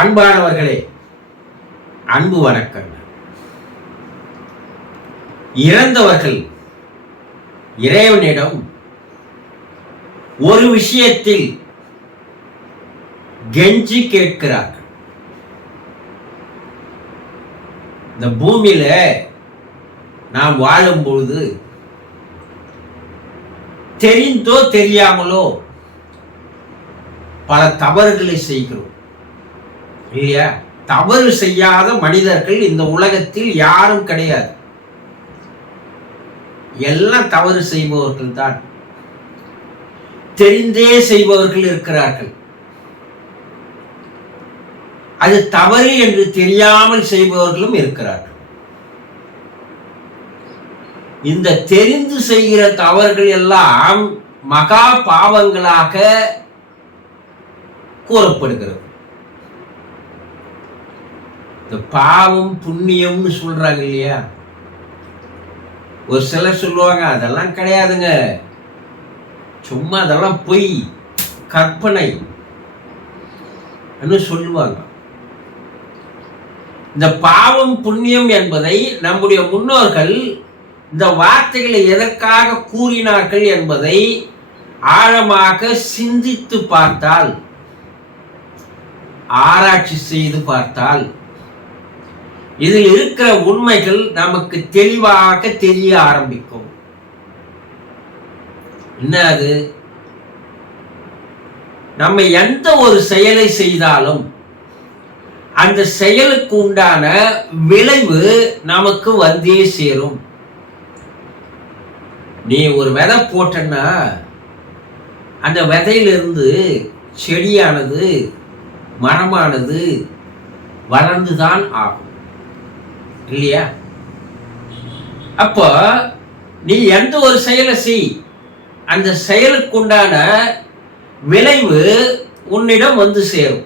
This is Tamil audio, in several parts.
அன்பானவர்களே, அன்பு வணக்கங்கள். இறந்தவர்கள் இறைவனிடம் ஒரு விஷயத்தில் கெஞ்சி கேட்கிறார்கள். இந்த பூமியில நாம் வாழும் பொழுது தெரிந்தோ தெரியாமலோ பல தவறுகளை செய்கிறோம் இல்லையா? தவறு செய்யாத மனிதர்கள் இந்த உலகத்தில் யாரும் கிடையாது. எல்லாம் தவறு செய்பவர்கள் தான். தெரிந்தே செய்பவர்கள் இருக்கிறார்கள். அது தவறு என்று தெரியாமல் செய்பவர்களும் இருக்கிறார்கள். இந்த தெரிந்து செய்கிற தவறுகள் எல்லாம் மகா பாவங்களாக கூறப்படுகிறது. இந்த பாவம் புண்ணியம்னு சொல்றாங்க இல்லையா? ஒரு சிலர் சொல்லுவாங்க, அதெல்லாம் கிடையாதுங்க, சும்மா அதெல்லாம் பொய், கற்பனை சொல்லுவாங்க. இந்த பாவம் புண்ணியம் என்பதை நம்முடைய முன்னோர்கள் இந்த வார்த்தைகளை எதற்காக கூறினார்கள் என்பதை ஆழமாக சிந்தித்து பார்த்தால், ஆராய்ச்சி செய்து பார்த்தால், இதில் இருக்கிற உண்மைகள் நமக்கு தெளிவாக தெரிய ஆரம்பிக்கும். என்ன அது? நம்ம எந்த ஒரு செயலை செய்தாலும் அந்த செயலுக்கு உண்டான விளைவு நமக்கு வந்தே சேரும். நீ ஒரு விதை போட்டன்னா அந்த விதையிலிருந்து செடியானது, மரமானது வளர்ந்துதான் ஆகும் இல்லையா? அப்போ நீ எந்த ஒரு செயலை செய், அந்த செயலுக்கு உண்டான விளைவு உன்னிடம் வந்து சேரும்.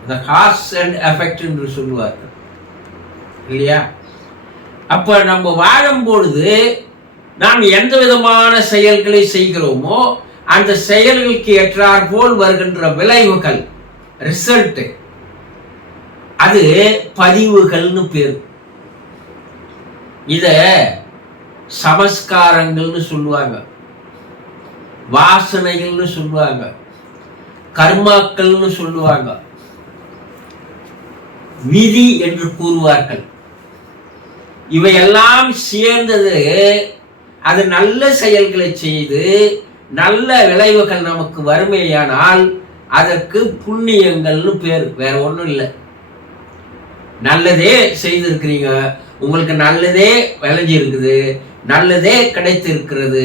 இந்த காஸ் அண்ட் எஃபெக்ட் என்று சொல்லுவார்கள் இல்லையா? அப்ப நம்ம வாழும் பொழுது நாம் எந்த விதமான செயல்களை செய்கிறோமோ அந்த செயல்களுக்கு ஏற்றாற் போல் வருகின்ற விளைவுகள், ரிசல்ட், அது பதிவுகள்னு பேர். இத சமஸ்காரங்கள்னு சொல்லுவாங்க, வாசனைகள்னு சொல்லுவாங்க, கர்மாக்கள்னு சொல்லுவாங்க, விதி என்று கூறுவார்கள். இவையெல்லாம் சேர்ந்தது அது நல்ல செயல்களை செய்து நல்ல விளைவுகள் நமக்கு வறுமையானால் அதற்கு புண்ணியங்கள்னு பேர். வேற ஒன்றும் இல்லை. நல்லதே செய்திருக்கிறீங்க, உங்களுக்கு நல்லதே விளைஞ்சி இருக்குது, நல்லதே கிடைத்து இருக்கிறது,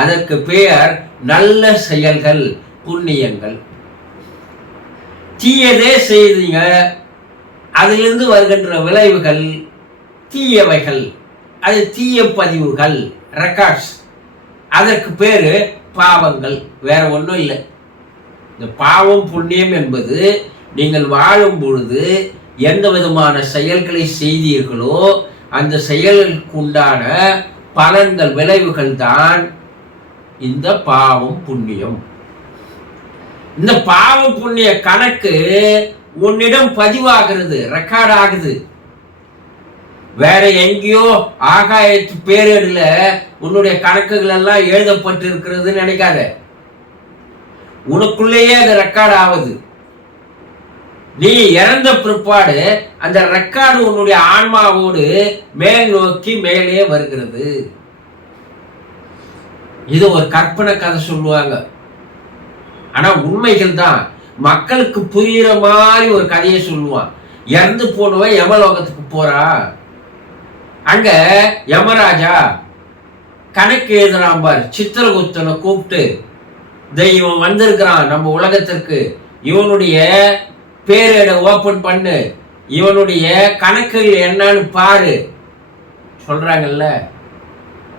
அதற்கு பெயர் நல்ல செயல்கள், புண்ணியங்கள். தீயதே செய்தீங்க, அதிலிருந்து வருகின்ற விளைவுகள் தீயவைகள், அது தீய பதிவுகள், ரெக்கார்ட்ஸ், அதற்கு பேரு பாவங்கள். வேற ஒன்றும் இல்லை. இந்த பாவம் புண்ணியம் என்பது நீங்கள் வாழும் பொழுது எந்த விதமான செயல்களை செய்தீர்களோ அந்த செயலுக்கு உண்டான பலன்கள், விளைவுகள் தான் இந்த பாவம் புண்ணியம். இந்த பாவம் புண்ணிய கணக்கு உன்னிடம் பதிவாகிறது, ரெக்கார்ட் ஆகுது. வேற எங்கேயோ ஆகாயத்து பேரேடுல உன்னுடைய கணக்குகள் எல்லாம் எழுதப்பட்டு இருக்கிறதுன்னு நினைக்காத. உனக்குள்ளேயே அது ரெக்கார்ட் ஆகுது. நீ இறந்த பிற்பாடு அந்த ரெக்கார்டு உன்னுடைய ஆன்மாவோடு மேல் நோக்கி மேலே வருகிறது. இது ஒரு கற்பனை கதை சொல்லுவாங்க, ஆனா உண்மைகள் தான். மக்களுக்கு புரியுற மாதிரி ஒரு கதையை சொல்லுவான். இறந்து போனவன் யமலோகத்துக்கு போறா, அங்க யமராஜா கணக்கு எழுதுறான் பார். சித்திரகுப்தனை கூப்பிட்டு, தெய்வம் வந்திருக்கிறான் நம்ம உலகத்திற்கு, இவனுடைய பேரேட ஓபன் பண்ணு, இவனுடைய கணக்குகள் என்னன்னு பாரு சொல்றாங்கல்ல.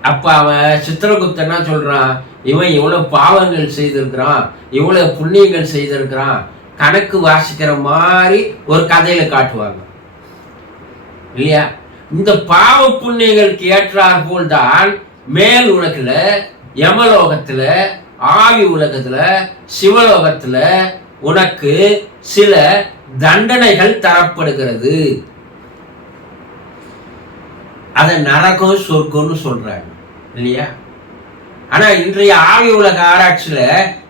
அப்ப அவன் சித்திரகுப்தனா சொல்றான், இவன் இவ்வளவு பாவங்கள் செய்திருக்கிறான், இவ்வளவு புண்ணியங்கள் செய்திருக்கிறான், கணக்கு வாசிக்கிற மாதிரி ஒரு கதையில காட்டுவாங்க இல்லையா? இந்த பாவ புண்ணியங்களுக்கு ஏற்றாற் போல் தான் மேல் உலகில, யமலோகத்துல, ஆவி உலகத்துல, சிவலோகத்துல உனக்கு சில தண்டனைகள் தரப்படுகிறது. அதை நரகம் சொர்க்கம்னு சொல்றாங்க இல்லையா? ஆனா இன்றைய ஆவி உலக ஆராய்ச்சியில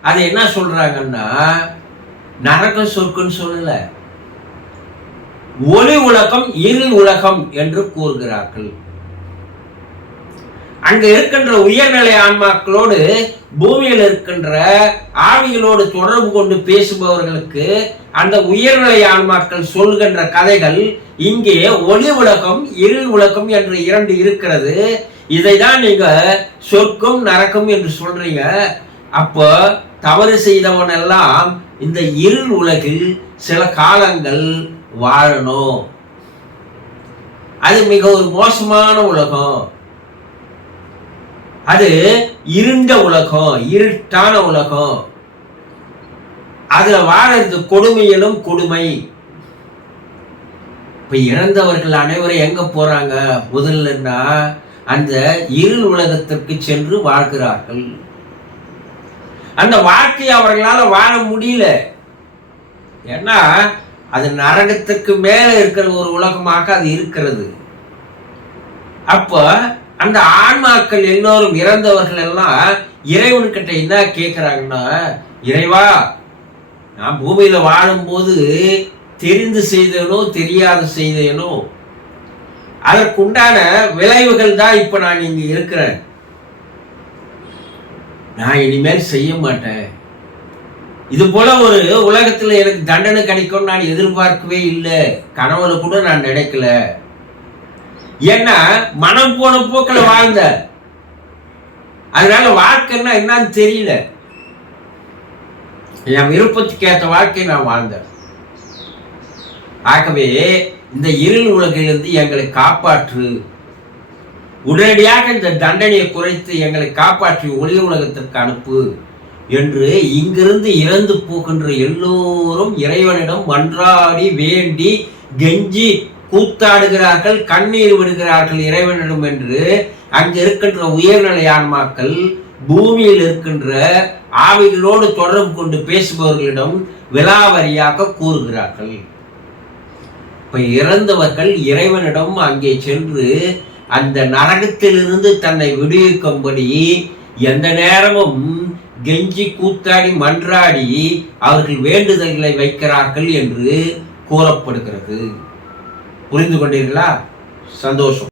அதை என்ன சொல்றாங்கன்னா, நரகம் சொர்க்கம்னு சொல்லல, ஒளி உலகம் இருள் உலகம் என்று கூறுகிறார்கள். அங்க இருக்கின்ற உயர்நிலை ஆன்மாக்களோடு பூமியில் இருக்கின்ற ஆவிகளோடு தொடர்பு கொண்டு பேசுபவர்களுக்கு அந்த உயர்நிலை ஆன்மாக்கள் சொல்கின்ற கதைகள் இங்கே ஒளி உலகம் இருள் உலகம் என்று இரண்டு இருக்கிறது. இதைதான் நீங்க சொர்க்கம் நரக்கம் என்று சொல்றீங்க. அப்போ தவறு செய்தவன் எல்லாம் இந்த இருள் உலகில் சில காலங்கள் வாழணும். அது மிக ஒரு மோசமான உலகம், அது இருண்ட உலகம், இருட்டான உலகம். அதுல வாழறது கொடுமையிலும் கொடுமை. இப்ப இறந்தவர்கள் அனைவரும் எங்க போறாங்க முதல்லன்னா, அந்த இருள் உலகத்திற்கு சென்று வாழ்கிறார்கள். அந்த வாழ்க்கையை அவர்களால வாழ முடியல. ஏன்னா அது நரகத்துக்கு மேல இருக்கிற ஒரு உலகமாக அது இருக்கிறது. அப்ப அந்த ஆன்மாக்கள் எல்லோரும் இறந்தவர்கள் எல்லாம் இறைவன்கிட்ட என்ன கேட்கிறாங்கன்னா, இறைவா, நான் பூமியில வாழும்போது தெரிந்து செய்தேனோ தெரியாது செய்தேனோ, அதற்குண்டான விளைவுகள் தான் இப்ப நான் இங்க இருக்கிறேன். நான் இனிமேல் செய்ய மாட்டேன். இது போல ஒரு உலகத்துல எனக்கு தண்டனை கிடைக்கும் நான் எதிர்பார்க்கவே இல்லை, கனவுல கூட நான் நினைக்கல. ஏன்னா மனம் போன போக்கில் வாழ்ந்த, அதனால வாழ்க்கைன்னா என்னன்னு தெரியல. என் விருப்பத்துக்கு ஏற்ற வாழ்க்கையை நான் வாழ்ந்தேன். ஆகவே இந்த இருள் உலகிலிருந்து எங்களை காப்பாற்று, உடனடியாக இந்த தண்டனையை குறைத்து எங்களை காப்பாற்றி ஒளி உலகத்திற்கு அனுப்பு என்று இங்கிருந்து இறந்து போகின்ற எல்லோரும் இறைவனிடம் மன்றாடி வேண்டி கெஞ்சி கூத்தாடுகிறார்கள், கண்ணீர் விடுகிறார்கள் இறைவனிடம் என்று அங்கு இருக்கின்ற உயர்நிலை ஆன்மாக்கள் பூமியில் இருக்கின்ற ஆவிகளோடு தொடர்பு கொண்டு பேசுபவர்களிடம் விலாவரியாக கூறுகிறார்கள். இப்ப இறந்தவர்கள் இறைவனிடம் அங்கே சென்று அந்த நரகத்திலிருந்து தன்னை விடுவிக்கும்படி எந்த நேரமும் கெஞ்சி கூத்தாடி மன்றாடி அவர்கள் வேண்டுதல்களை வைக்கிறார்கள் என்று கூறப்படுகிறது. புரிந்து கொண்டீர்களா? சந்தோஷம்.